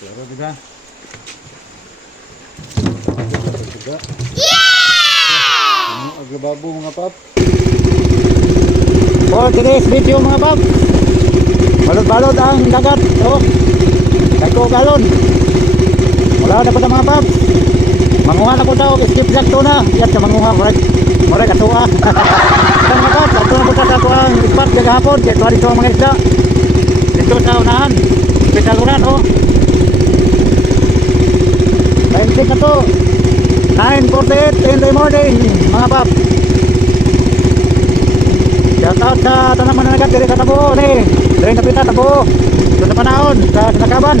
Pero diba? Ano aglababo mga pap? For today's video mga pap, balot-balot ang dagat. Oh, dagko galon. Wala na pa mga pap. Manguha na ko daw, skip jack to na. Iyat ka manguha, moray katuwa. Ito mga pap, ito na po sa katuwang ispat gagahapon. Ito dito ang mga isda. Dito sa unahan, pitaluran oh. Time check na to 9:48 in the morning mga pap. Shout out sa tanang mananagat diri sa Tabo ni diri napita Tabo sa panahon sa Sinakaban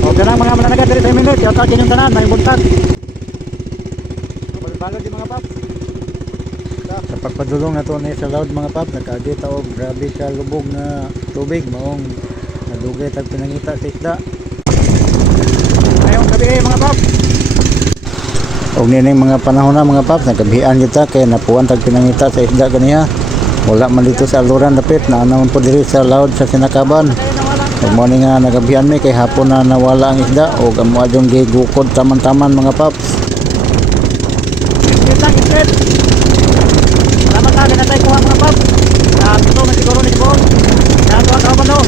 o tanang mga mananagat diri sa minute. Shout out kinyong tanan may buntag balbalod di mga pap sa pagpadulong na to ni sa loud mga pap. Nakaagita og grabe ka lubog na tubig maong nadugay tag pinangita sa isda ngayong gabi mga pap. Og nining mga panahon na mga pap, nagabihan kita kay napuan tag pinangita sa isda ganiya. Wala man dito sa aluran dapit na naman po diri sa loud sa Sinakaban. Ug mo ni nga nagabihan mi kay hapon na nawala ang isda og amo adong gigukod taman-taman mga paps. Ikit. Salamat ka natay ko mga paps. Ito na siguro ni Bon. Nato ka ba no?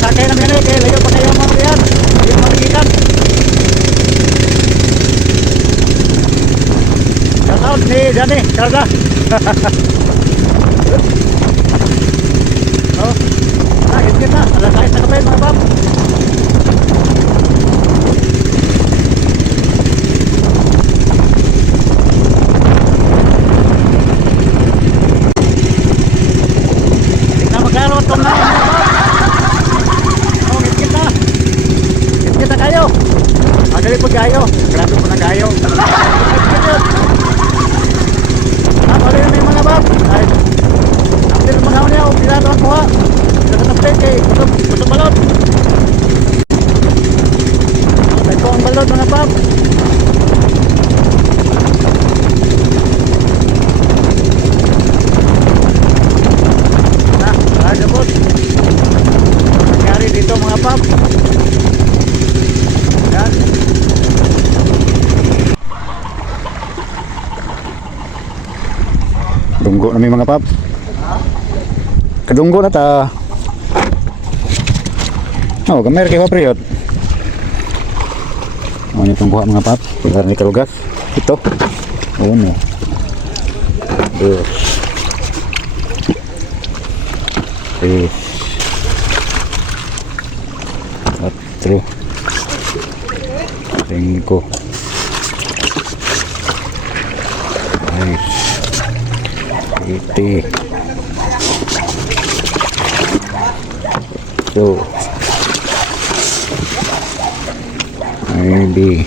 Sakay na mi kay layo pa kayo mga riyan. Yung magigitan. Shoutout ni Dani, Carla. Oh, hit kita. Alas 6 na kape mga pap. Hindi na maglaro itong na mga pap. Oh, hit kita. Hit kita kayo. Madali po kayo. Grabe po na kayo. Wala na yung mga bab. Ay, after mga niya, pinado ang kuha. Nagkatapit eh, gusto balot. Ito ang balot mga bab. Raja boss. Ano nangyari dito mga bab? Yan. Dunggo na may mga pap. Kadunggo na ta. Oh, gamay kay papriot. Ano itong kuha mga pap? Pagkara ni kalugas. Ito. Uno. Dos. Tres. Cuatro. Cinco. Seis. 80 so maybe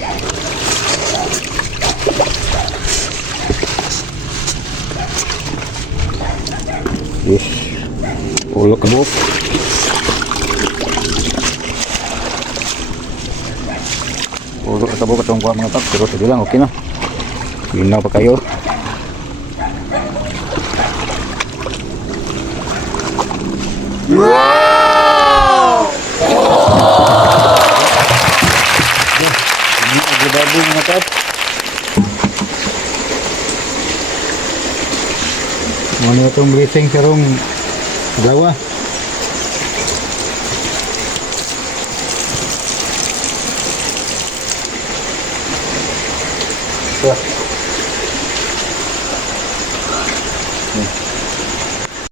yes ulo kabuk ulo kabuk itong kuha mga tak pero sige lang okay na ginaw pa kayo. Wow! Ini aglababo mga pap. Ano itong blessing sarong gawa. So.